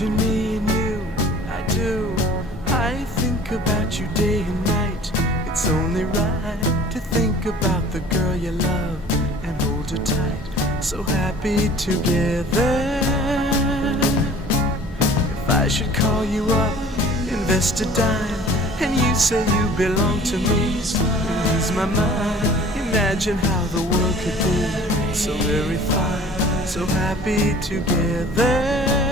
Imagine me and you, I do. I think about you day and night. It's only right to think about the girl you love and hold her tight. So happy together. If I should call you up, invest a dime, and you say you belong to me, ease my mind. Imagine how the world could be so very fine, so happy together.